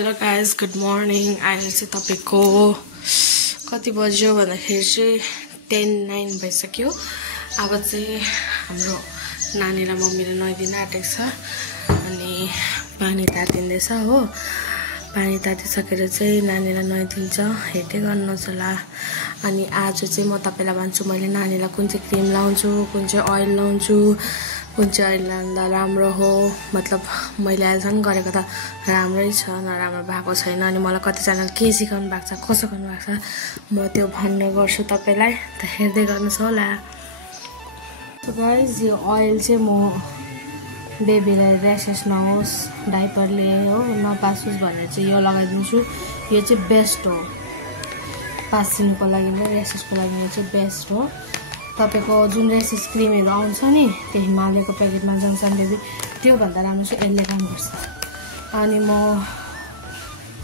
Hello guys good morning. अहिले चाहिँ तपाईको कति बज्यो भन्दाखेरि चाहिँ 10:09 भइसक्यो। अब चाहिँ हाम्रो नानीलाई मम्मीले नुहाइदिन आँटेको छ अनि पानी तातिँदैछ हो। पानी तातिसकेर चाहिँ नानीलाई नुहाइदिन्छ, हेर्दै गर्नुहोस् होला। अनि आज चाहिँ म तपाईलाई भन्छु मैले नानीलाई कुन चाहिँ क्रिम लाउँछु, कुन चाहिँ ऑयल लाउँछु, कुन चाहिँ ऑयल लाउँदा राम्रो हो। मतलब मैले आजसम्म गरेको त राम्रै छ, नराम्रो भएको छैन। अनि मलाई कतिजनाले के सिकाउनु भएको छ, कसो गर्नु भएको छ, म त्यो भन्ने गर्छु तपाईलाई, त हेर्दै गर्नुहोस् होला। सो गाइज यो ऑयल चाहिँ म बेबीलाई र्यासेस नहोस्, डाइपरले हो नपासोस् भनेर चाहिँ यो लगाइदिन्छु। यो चाहिँ बेस्ट हो, पासिनुको लागि र र्यासेसको लागि यो चाहिँ बेस्ट हो। तपाईको जुन र्यासेस क्रिमहरु आउँछ नि, त्यो हिमालयको प्याकेटमा जन्सन बेबी, त्यो भन्दा राम्रो चाहिँ यसले काम गर्छ। अनि म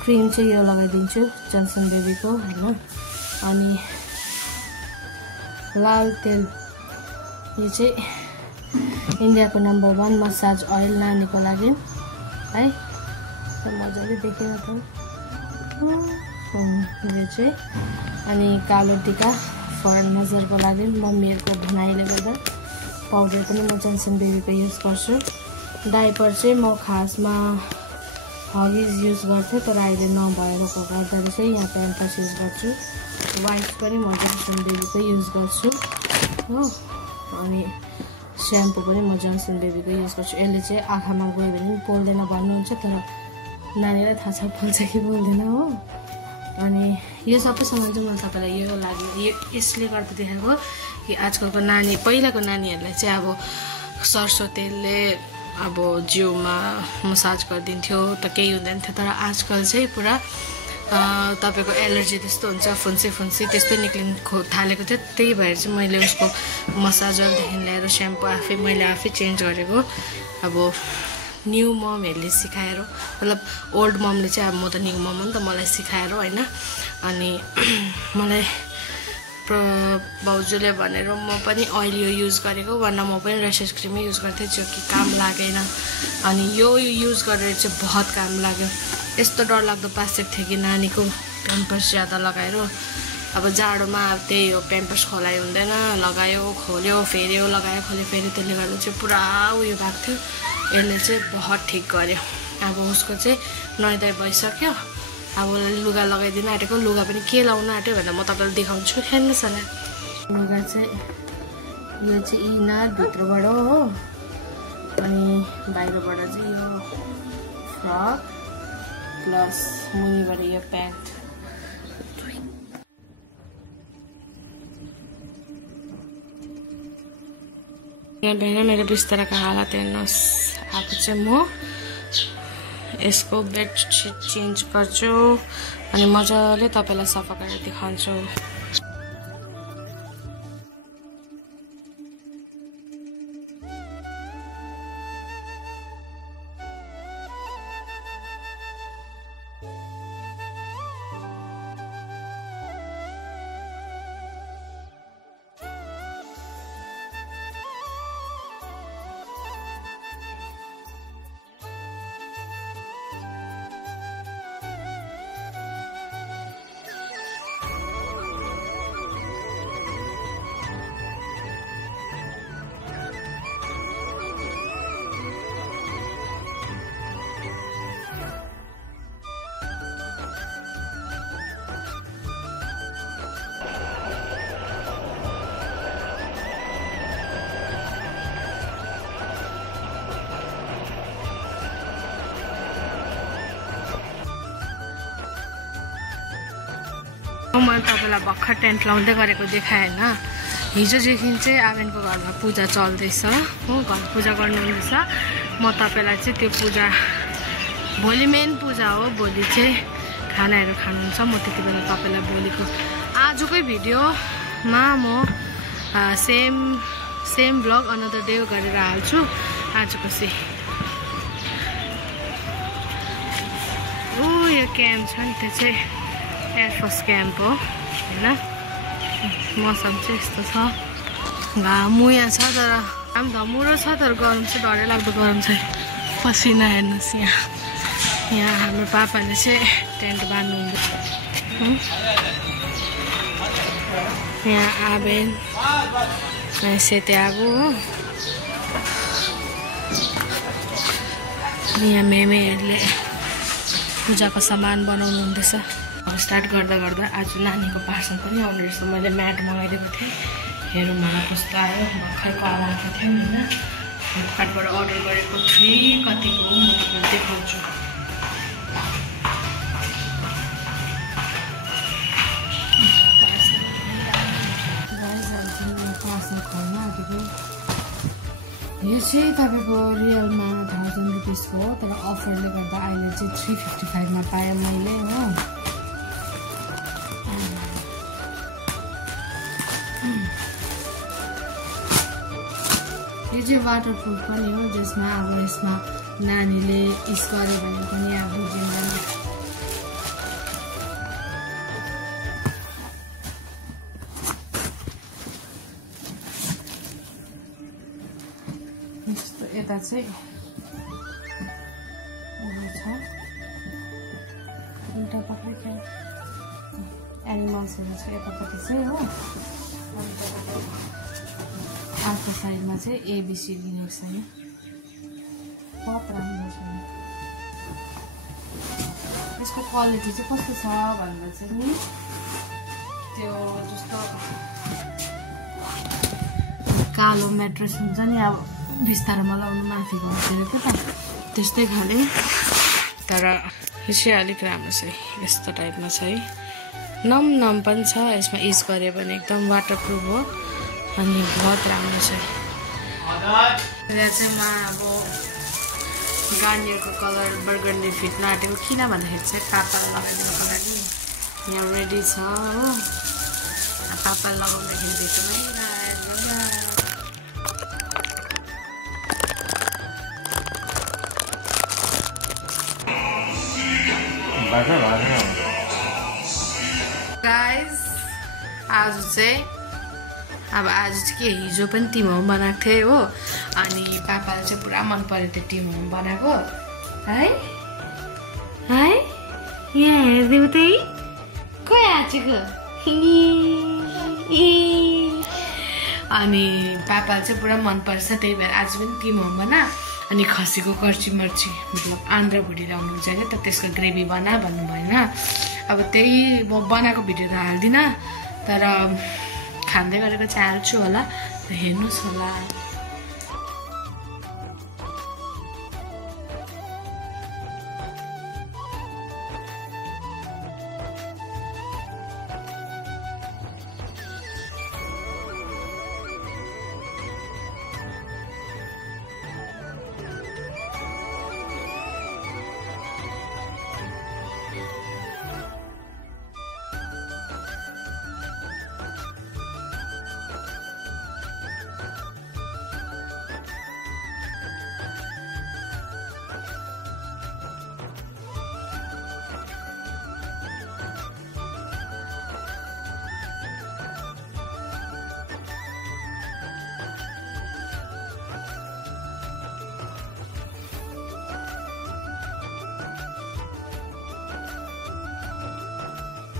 क्रिम चाहिँ यो लगाइदिन्छु जन्सन बेबीको हैन। अनि लाल तेल यो चाहिँ इन्डियाको नम्बर 1 मसाज ऑयल नानीको लागि है। मजाले देखिन त यो चाहिँ। अनि कालो टीका फर नजरको लागि मम्मीहरुको भनाइले गर्दा पाउडर पनि म जन्सन बेबीको युज गर्छु। डाइपर चाहिँ म खासमा हगिज युज गर्थेँ, तर अहिले नभएको गर्दा चाहिँ यहाँ प्याम्पर्स युज गर्छु। वाइप्स पनि म जन्सन बेबीको युज गर्छु हो। अनि स्याम्पू पनि म जन्सन बेबीको युज गर्छु। यसले चाहिँ आँखामा गयो भने पनि पोल्दैन भन्नुहुन्छ, तर नानीलाई थाहा छ पोल्छ कि पोल्दैन हो। अनि यो सबै सामान चाहिँ म तपाईलाई यो लागि यसले गर्दा देखाएको कि आजकलको नानी, पहिलाको नानीहरूलाई चाहिँ अब सरसो तेलले अब जिउमा मसाज गरिदिन्थ्यो त केही हुँदैन थियो, तर आजकल चाहिँ पुरा तपाईको एलर्जी त्यस्तो हुन्छ, फुन्सी त्यस्तो निक्लिन थालेको थियो। त्यही भएर चाहिँ मैले उसको मसाजरदेखि लिएर स्याम्पू मैले आफै चेन्ज गरेको। अब न्यू ममहरुले सिकाएर, मतलब ओल्ड ममले चाहिँ अब म त न्यू मम हो नि त, मलाई सिकाएर हैन। अनि मलाई भाउजूले भनेर म पनि ऑयल यो युज गरेको, वरना म पनि र्यासेस क्रिमै युज गर्थेँ जो कि काम लागेन। अनि यो युज गरेर चाहिँ बहुत काम लाग्यो। यस्तो डरलाग्दो पासेको थियो कि नानीको प्याम्पर्स ज्यादा लगाएर। अब जाडोमा त्यही हो, प्याम्पर्स खोलाइ हुँदैन, लगायो खोल्यो फेर्यो, लगायो खोल्यो फेर्यो, त्यसले गर्दा चाहिँ पुरा उयो भएको थियो। यसले चाहिँ बहुत ठीक गर्यो। अब उसको चाहिँ नुहाइधुवाइ भइसक्यो, अब लुगा लगाइदिन आँटेको। लुगा पनि के लाउन आँट्यो भनेर म तपाईलाई देखाउँछु, हेर्नुहोस् होला। लुगा चाहिँ यो चाहिँ इनर भित्रबाट हो, अनि बाहिरबाट चाहिँ यो फ्रक प्लस मुनिबाट यो प्यान्ट। यहाँ मेरो बिस्ताराको हालत हेर्नुहोस्। अब चाहिँ म यसको बेडसिट चेन्ज गर्छु अनि मजाले तपाईलाई सफा गरेर देखाउँछु। मैले तपाईलाई भर्खर टेन्ट लाउँदै गरेको देखाएँ होइन। हिजोदेखि चाहिँ आवेनको घरमा पूजा चल्दैछ हो, घर पूजा गर्नुहुँदैछ। म तपाईलाई चाहिँ त्यो पूजा, भोलि मेन पूजा हो, भोलि चाहिँ खानाहरू खानुहुन्छ। म त्यति बेला तपाईलाई भोलिको आजकै भिडियोमा म सेम ब्लग अनदर डे गरेर हाल्छु। आजको चाहिँ यो क्याम्प छ नि, त्यो चाहिँ एयरफोर्स क्याम्प हो हैन। मौसम चाहिँ यस्तो छ, घामुया छ, तर घामुरो छ, तर गरम चाहिँ डरै लाग्दो गरम छ। पसिना हेर्नुहोस् यहाँ यहाँ हाम्रो पापाले चाहिँ टेन्ट बाँध्नुहुन्छ। यहाँ आबेन सेते आगो हो। यहाँ मेमेहरूले पूजाको सामान बनाउनु हुँदैछ। अब स्टार्ट गर्दा गर्दा आज नानीको पार्सल पनि आउने रहेछ। मैले म्याट मगाइदिएको थिएँ, हेरौँ मलाई कस्तो आयो। भर्खरको आएको थियो होइन, फ्लिपकार्टबाट अर्डर गरेको 3 कतिको हो म तपाईँलाई देखाउँछु। यो चाहिँ तपाईँको रियलमा 1000 रुपिसको हो, तर अफरले गर्दा अहिले चाहिँ 355 मा पाएँ मैले हो। यो चाहिँ वाटरप्रुफ पनि हो, जसमा अब यसमा नानीले इस गर्यो भने पनि अब बुझिँदैन। यस्तो यता चाहिँ छ दुईटा पक्रेको एनिमल्सहरू छ यतापट्टि चाहिँ हो। अर्को साइडमा चाहिँ एबिसिडी लेख्छ छ नि, बहुत राम्रो छ। यसको क्वालिटी चाहिँ कस्तो छ भन्दा चाहिँ नि त्यो जस्तो कालो म्याट्रेस हुन्छ नि, अब बिस्तारोमा लाउनु माथि घटेर के त त्यस्तै खाले, तर यो चाहिँ अलिक राम्रो छ। यस्तो टाइपमा छ है, नम पनि छ। यसमा युज गऱ्यो भने एकदम वाटरप्रुफ हो अनि बहुत राम्रो छ। यहाँ चाहिँ म अब गार्नियरको कलर बर्गन्डी फिट्न आँटेको, किन भन्दाखेरि चाहिँ पापालाई लगाइदिनुको लागि यहाँ रेडी छ हो। पापालाई लगाउँदाखेरि भित्रमै गाइस आज चाहिँ के हिजो पनि टिमोम बनाएको थिएँ हो, अनि पापाले चाहिँ पुरा मन पर्यो त्यो टिमोम बनाएको है। है यहाँ हेरिदिउ त खोइ आँचेको। अनि पापाले चाहिँ पुरा मन पर्छ, त्यही भएर आज पनि टिमोम बना। अनि खसीको कर्ची मर्ची मतलब आन्द्रा भुटी लाउनुहुन्छ क्या, त त्यसको ग्रेभी बना भन्नु भएन। अब त्यही म बनाएको भिडियो त हाल्दिनँ, तर खाँदै गरेको चाहिँ हाल्छु होला, हेर्नुहोस् होला।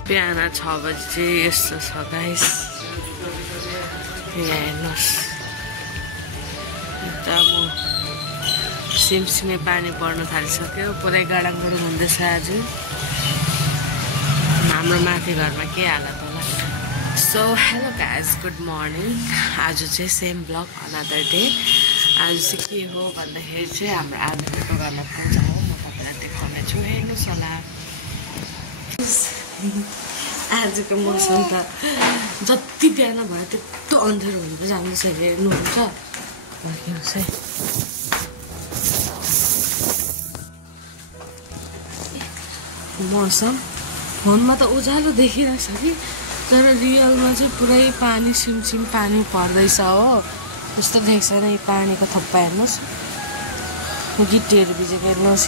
बिहान 6 बजी चाहिँ यस्तो छ गाइस, यहाँ हेर्नुहोस्। अब सिमसिमे पानी पर्नु थालिसक्यो, पुरै गडाङ गडुङ हुँदैछ आज। हाम्रो माथि घरमा के हालत होला। So hello guys, good morning. आज चाहिँ सेम ब्लग अनदर डे। आज चाहिँ के हो भन्दाखेरि चाहिँ हाम्रो आजको घरमा पूजा हो, म तपाईँलाई देखाउने छु, हेर्नुहोस् होला। आजको मौसम त जति बिहान भयो त्यस्तो अन्धारो हुनु जाँदैछ, हेर्नुहुन्छ हेर्नुहोस् है। मौसम फोनमा त उज्यालो देखिरहेछ कि, तर रियलमा चाहिँ पुरै पानी सिमसिम पानी पर्दैछ हो। त्यस्तो देख्छ नि पानीको थप्पा, हेर्नुहोस् गिट्टीहरू भिजेको हेर्नुहोस्,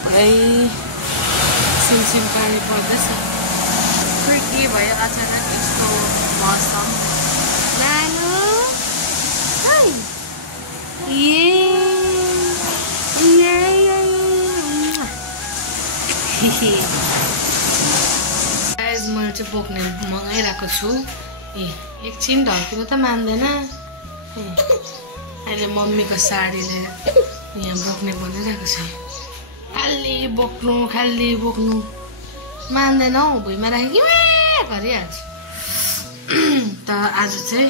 पुरै सिमसिम पानी पर्दैछ। खोइ के भयो अचानक यस्तो मौसम। नानु माथि गाइस मैले चाहिँ बोक्ने मगाइरहेको छु ए एकछिन ढल्किनु त मान्दैन अहिले मम्मीको साडीले यहाँ बोक्ने बनाइरहेको छ खाली बोक्नु मान्दैन हौ भुइँमा राखेँ गरिहाल्छ त आज चाहिँ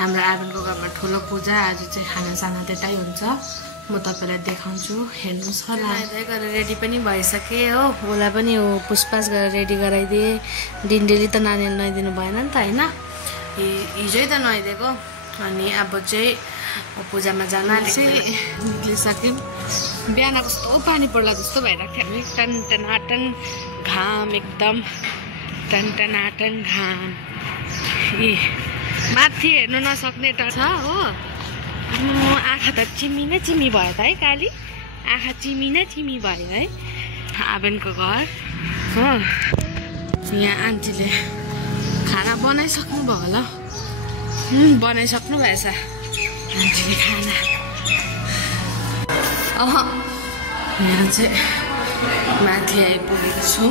हाम्रो आर्यनको घरमा ठुलो पूजा आज चाहिँ खानासाना त्यतै हुन्छ म तपाईलाई देखाउँछु हेर्नुस् होला गरेर रेडी पनि भइसके हो उसलाई पनि हो पुसपास गरेर रेडी गराइदिए डिन्डेली त नानीले नुहाइदिनु भएन नि त हैन हिजै त नुहाइदिएको अनि अब चाहिँ पूजामा जान चाहिँ निक्लिसक्यौँ बिहान कस्तो पानी पर्ला जस्तो भइरहेको थियो टन टनाटन घाम एकदम टन टनाटन घाम माथि हेर्नु नसक्ने त छ हो आँखा त चिमी भयो त है काली आँखा चिमी भयो है आर्यनको घर हो यहाँ आन्टीले खाना बनाइसक्नु भयो होला बनाइसक्नु भएछ आन्टीले खाना यहाँ चाहिँ माथि आइपुगेको छु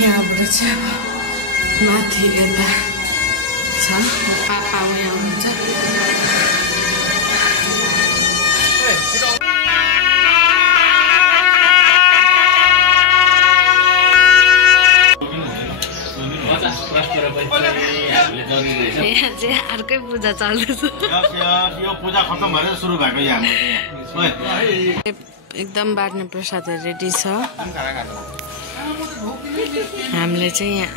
यहाँबाट चाहिँ अब माथि यता छ पापा यहाँ हुन्छ यहाँ चाहिँ अर्कै पूजा चल्दैछ यो पूजा खत्म भएर सुरु भएको एकदम बाँड्ने प्रसादहरू रेडी छ हामीले चाहिँ यहाँ